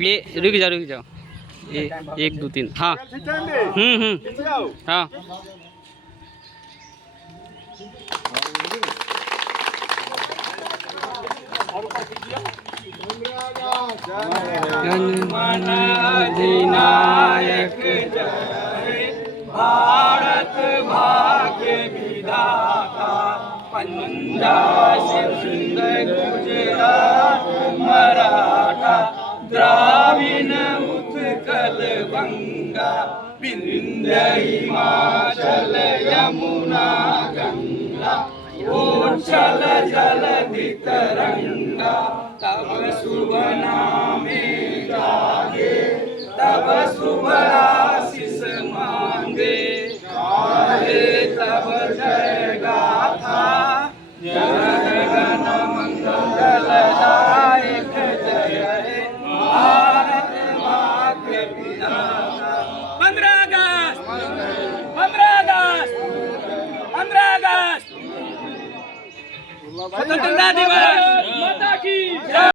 ये रुक जाओ ये 1 2 3 हाँ हाँ अधिनायक जय भारत भाग्य विधाता पंजाब सिंध गुजरात मराठा द्राविण उत्कल गंगा विंध्य हिमाचल यमुना गंगा उच्छल जलधि तरंगा तब शुभ नामे जागे तब शुभ आशीष मांगे गाहे तब जय गाथा जनगण मंगलदायक जय हे भारत भाग्य विधाता 15 अगस्त 15 अगस्त 15 अगस्त स्वतंत्रता दिवस माता की